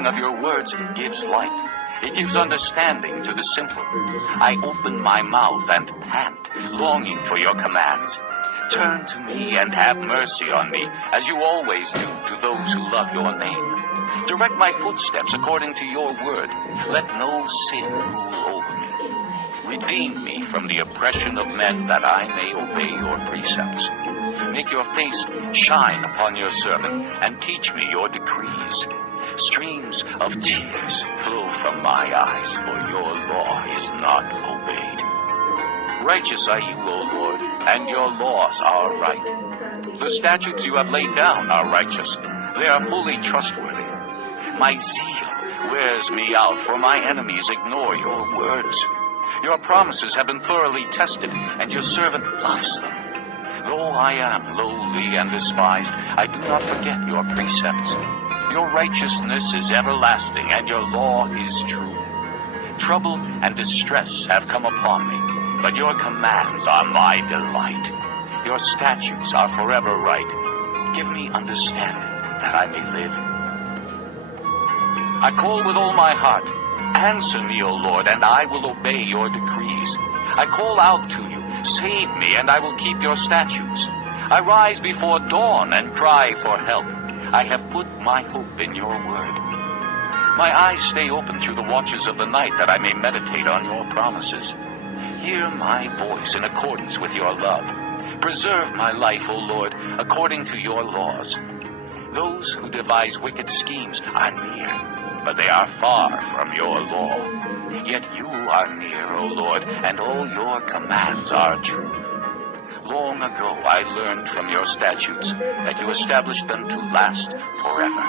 hearing of your words gives light. It gives understanding to the simple. I open my mouth and pant, longing for your commands. Turn to me and have mercy on me, as you always do to those who love your name. Direct my footsteps according to your word. Let no sin rule over me. Redeem me from the oppression of men, that I may obey your precepts. Make your face shine upon your servant, and teach me your decrees. Streams of tears flow from my eyes, for your law is not obeyed. Righteous are you, O Lord, and your laws are right. The statutes you have laid down are righteous. They are fully trustworthy. My zeal wears me out, for my enemies ignore your words. Your promises have been thoroughly tested, and your servant loves them. Though I am lowly and despised, I do not forget your precepts. Your righteousness is everlasting, and your law is true. Trouble and distress have come upon me, but your commands are my delight. Your statutes are forever right. Give me understanding, that I may live. I call with all my heart. Answer me, O Lord, and I will obey your decrees. I call out to you. Save me, and I will keep your statutes. I rise before dawn and cry for help. I have put my hope in your word. My eyes stay open through the watches of the night, that I may meditate on your promises. Hear my voice in accordance with your love. Preserve my life, O Lord, according to your laws. Those who devise wicked schemes are near, but they are far from your law. Yet you are near, O Lord, and all your commands are true. Long ago I learned from your statutes that you established them to last forever.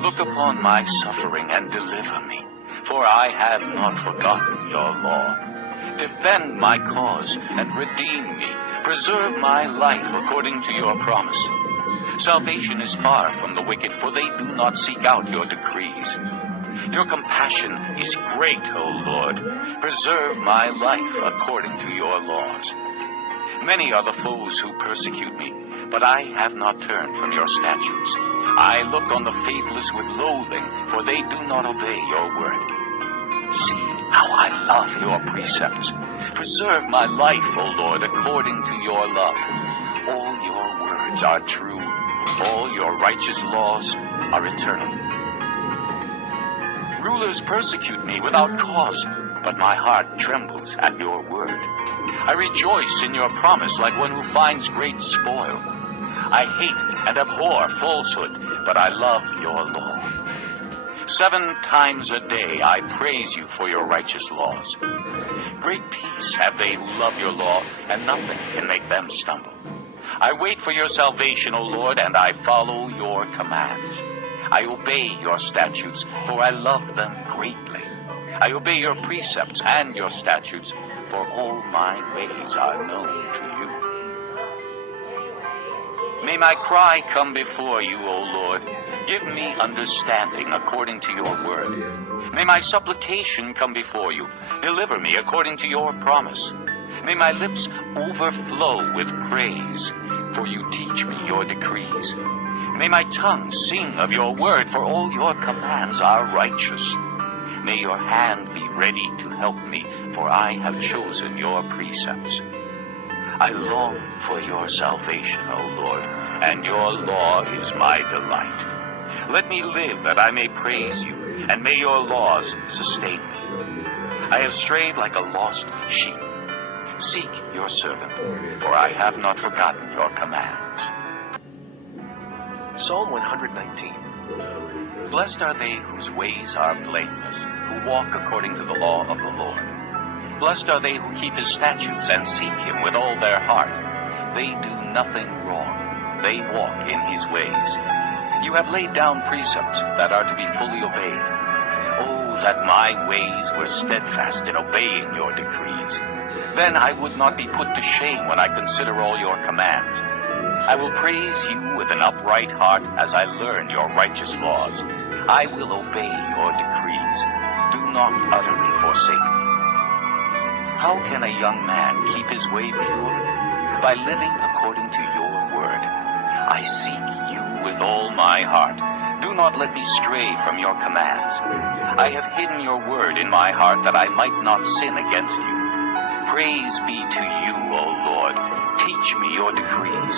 Look upon my suffering and deliver me, for I have not forgotten your law. Defend my cause and redeem me. Preserve my life according to your promise. Salvation is far from the wicked, for they do not seek out your decrees. Your compassion is great, O Lord. Preserve my life according to your laws. Many are the foes who persecute me, but I have not turned from your statutes. I look on the faithless with loathing, for they do not obey your word. See how I love your precepts. Preserve my life, O Lord, according to your love. All your words are true. All your righteous laws are eternal. Rulers persecute me without cause, but my heart trembles at your word. I rejoice in your promise like one who finds great spoil. I hate and abhor falsehood, but I love your law. 7 times a day I praise you for your righteous laws. Great peace have they who love your law, and nothing can make them stumble. I wait for your salvation, O Lord, and I follow your commands. I obey your statutes, for I love them greatly. I obey your precepts and your statutes, for all my ways are known to you. May my cry come before you, O Lord. Give me understanding according to your word. May my supplication come before you. Deliver me according to your promise. May my lips overflow with praise, for you teach me your decrees. May my tongue sing of your word, for all your commands are righteous. May your hand be ready to help me, for I have chosen your precepts. I long for your salvation, O Lord, and your law is my delight. Let me live that I may praise you, and may your laws sustain me. I have strayed like a lost sheep. Seek your servant, for I have not forgotten your commands. Psalm 119. Blessed are they whose ways are blameless, who walk according to the law of the Lord. Blessed are they who keep his statutes and seek him with all their heart. They do nothing wrong. They walk in his ways. You have laid down precepts that are to be fully obeyed. Oh, that my ways were steadfast in obeying your decrees. Then I would not be put to shame when I consider all your commands. I will praise you with an upright heart as I learn your righteous laws. I will obey your decrees. Do not utterly forsake me. How can a young man keep his way pure? By living according to your word. I seek you with all my heart. Do not let me stray from your commands. I have hidden your word in my heart that I might not sin against you. Praise be to you, O Lord. Teach me your decrees.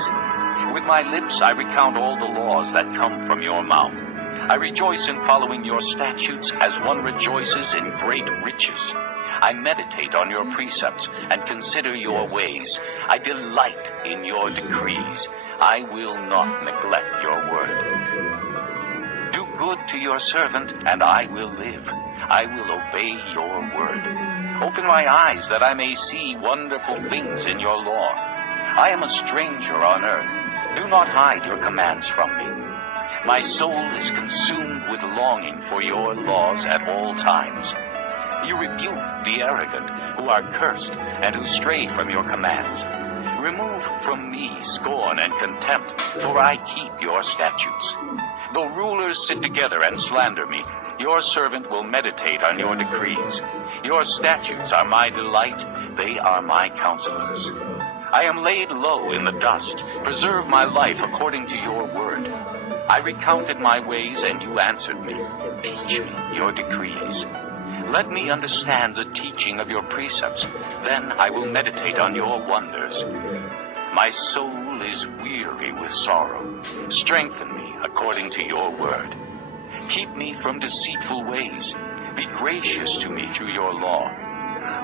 With my lips I recount all the laws that come from your mouth. I rejoice in following your statutes as one rejoices in great riches. I meditate on your precepts and consider your ways. I delight in your decrees. I will not neglect your word. Do good to your servant, and I will live. I will obey your word. Open my eyes that I may see wonderful things in your law. I am a stranger on earth. Do not hide your commands from me. My soul is consumed with longing for your laws at all times. You rebuke the arrogant, who are cursed, and who stray from your commands. Remove from me scorn and contempt, for I keep your statutes. Though rulers sit together and slander me, your servant will meditate on your decrees. Your statutes are my delight, they are my counselors. I am laid low in the dust. Preserve my life according to your word. I recounted my ways, and you answered me. Teach me your decrees. Let me understand the teaching of your precepts. Then I will meditate on your wonders. My soul is weary with sorrow. Strengthen me according to your word. Keep me from deceitful ways. Be gracious to me through your law.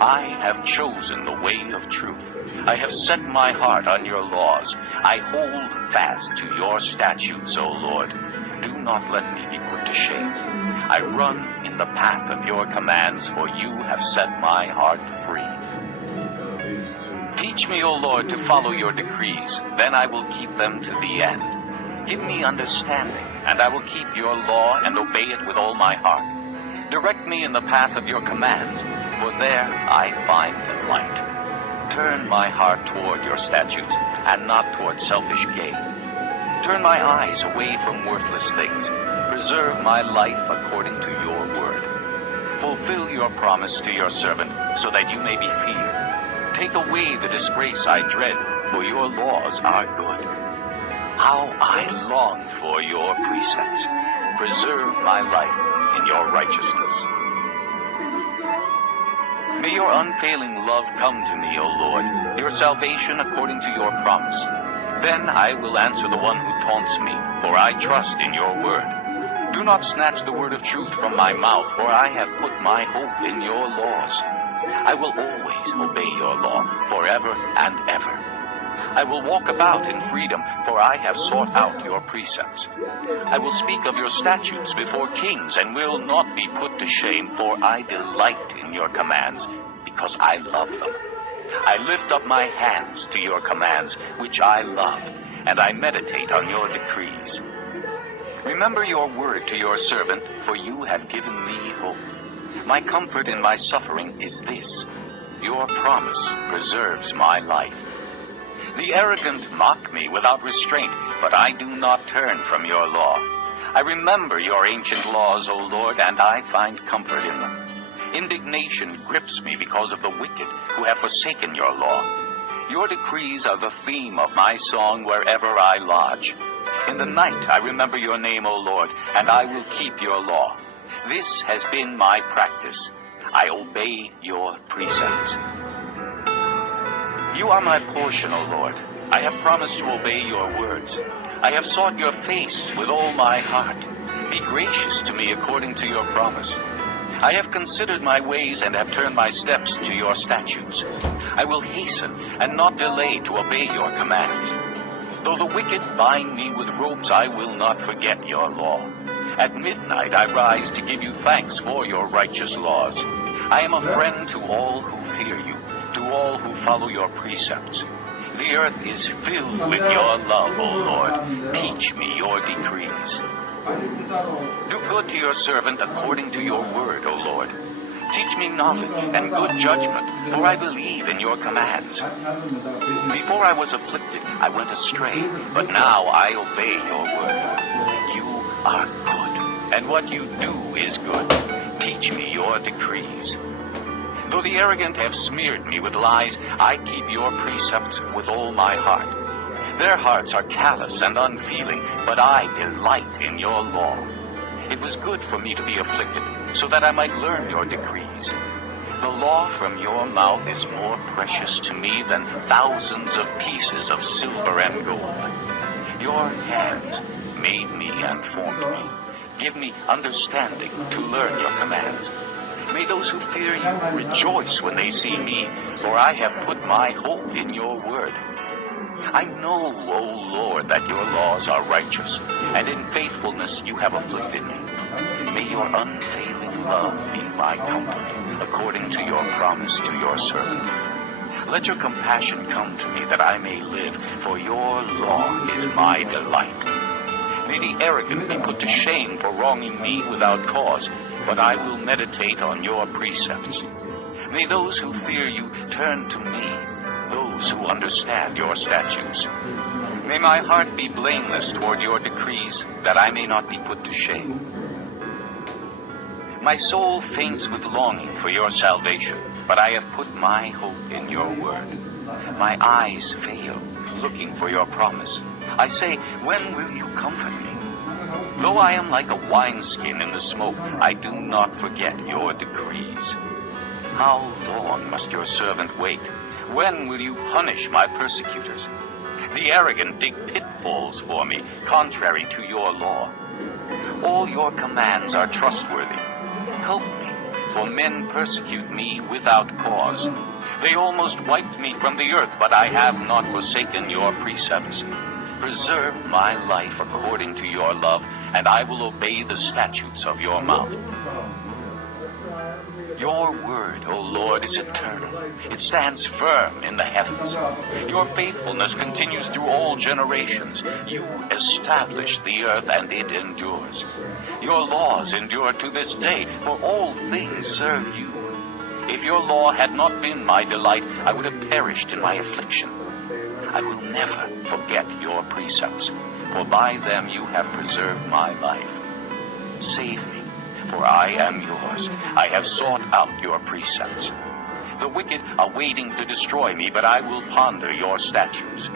I have chosen the way of truth. I have set my heart on your laws. I hold fast to your statutes, O Lord. Do not let me be put to shame. I run in the path of your commands, for you have set my heart free. Teach me, O Lord, to follow your decrees. Then I will keep them to the end. Give me understanding, and I will keep your law and obey it with all my heart. Direct me in the path of your commands, for there I find delight. Turn my heart toward your statutes, and not toward selfish gain. Turn my eyes away from worthless things. Preserve my life according to your word. Fulfill your promise to your servant, so that you may be feared. Take away the disgrace I dread, for your laws are good. How I long for your precepts. Preserve my life in your righteousness. May your unfailing love come to me, O Lord, your salvation according to your promise. Then I will answer the one who taunts me, for I trust in your word. Do not snatch the word of truth from my mouth, for I have put my hope in your laws. I will always obey your law, forever and ever. I will walk about in freedom, for I have sought out your precepts. I will speak of your statutes before kings, and will not be put to shame, for I delight in your commands, because I love them. I lift up my hands to your commands, which I love, and I meditate on your decrees. Remember your word to your servant, for you have given me hope. My comfort in my suffering is this: your promise preserves my life. The arrogant mock me without restraint, but I do not turn from your law. I remember your ancient laws, O Lord, and I find comfort in them. Indignation grips me because of the wicked who have forsaken your law. Your decrees are the theme of my song wherever I lodge. In the night I remember your name, O Lord, and I will keep your law. This has been my practice. I obey your precepts. You are my portion, O Lord. I have promised to obey your words. I have sought your face with all my heart. Be gracious to me according to your promise. I have considered my ways and have turned my steps to your statutes. I will hasten and not delay to obey your commands. Though the wicked bind me with ropes, I will not forget your law. At midnight I rise to give you thanks for your righteous laws. I am a friend to all who fear you, to all who follow your precepts. The earth is filled with your love, O Lord. Teach me your decrees. Do good to your servant according to your word, O Lord. Teach me knowledge and good judgment, for I believe in your commands. Before I was afflicted, I went astray, but now I obey your word. You are good, and what you do is good. Teach me your decrees. Though the arrogant have smeared me with lies, I keep your precepts with all my heart. Their hearts are callous and unfeeling, but I delight in your law. It was good for me to be afflicted, so that I might learn your decrees. The law from your mouth is more precious to me than thousands of pieces of silver and gold. Your hands made me and formed me. Give me understanding to learn your commands. May those who fear you rejoice when they see me, for I have put my hope in your word. I know, O Lord, that your laws are righteous, and in faithfulness you have afflicted me. May your unfailing love be my comfort, according to your promise to your servant. Let your compassion come to me that I may live, for your law is my delight. May the arrogant be put to shame for wronging me without cause, but I will meditate on your precepts. May those who fear you turn to me, those who understand your statutes. May my heart be blameless toward your decrees, that I may not be put to shame. My soul faints with longing for your salvation, but I have put my hope in your word. My eyes fail, looking for your promise. I say, when will you comfort me? Though I am like a wineskin in the smoke, I do not forget your decrees. How long must your servant wait? When will you punish my persecutors? The arrogant dig pitfalls for me, contrary to your law. All your commands are trustworthy. Help me, for men persecute me without cause. They almost wiped me from the earth, but I have not forsaken your precepts. Preserve my life according to your love, and I will obey the statutes of your mouth. Your word, O Lord, is eternal. It stands firm in the heavens. Your faithfulness continues through all generations. You established the earth, and it endures. Your laws endure to this day, for all things serve you. If your law had not been my delight, I would have perished in my affliction. I will never forget your precepts, for by them you have preserved my life. Save me, for I am yours. I have sought out your precepts. The wicked are waiting to destroy me, but I will ponder your statutes.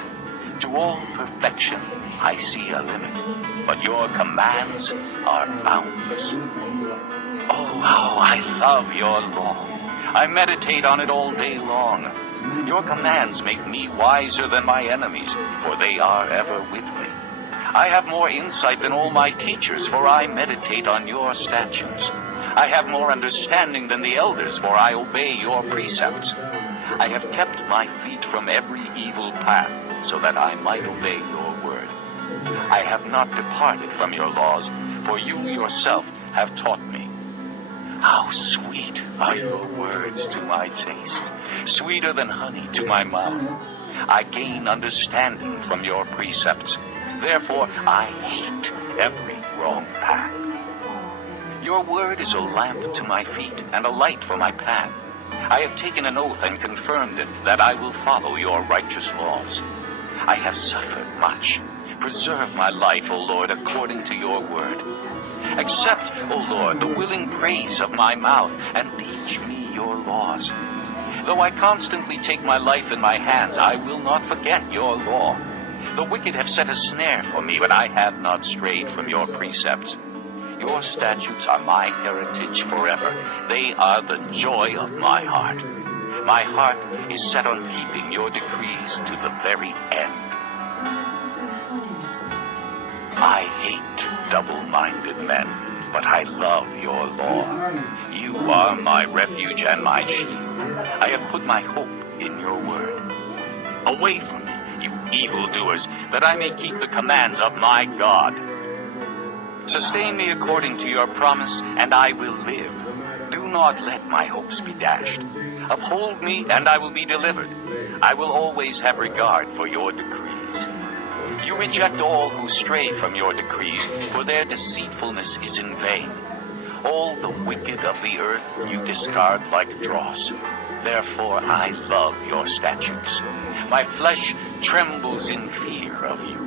To all perfection I see a limit, but your commands are boundless. Oh, how I love your law. I meditate on it all day long. Your commands make me wiser than my enemies, for they are ever with me. I have more insight than all my teachers, for I meditate on your statutes. I have more understanding than the elders, for I obey your precepts. I have kept my feet from every evil path, so that I might obey your word. I have not departed from your laws, for you yourself have taught me. How sweet are your words to my taste, sweeter than honey to my mouth. I gain understanding from your precepts. Therefore I hate every wrong path. Your word is a lamp to my feet and a light for my path. I have taken an oath and confirmed it, that I will follow your righteous laws. I have suffered much. Preserve my life, O Lord, according to your word. Accept, O Lord, the willing praise of my mouth, and teach me your laws. Though I constantly take my life in my hands, I will not forget your law. The wicked have set a snare for me, but I have not strayed from your precepts. Your statutes are my heritage forever. They are the joy of my heart. My heart is set on keeping your decrees to the very end. I hate double-minded men, but I love your law. You are my refuge and my shield. I have put my hope in your word. Away from me, you evildoers, that I may keep the commands of my God. Sustain me according to your promise, and I will live. Do not let my hopes be dashed. Uphold me, and I will be delivered. I will always have regard for your decrees. You reject all who stray from your decrees, for their deceitfulness is in vain. All the wicked of the earth you discard like dross. Therefore I love your statutes. My flesh trembles in fear of you.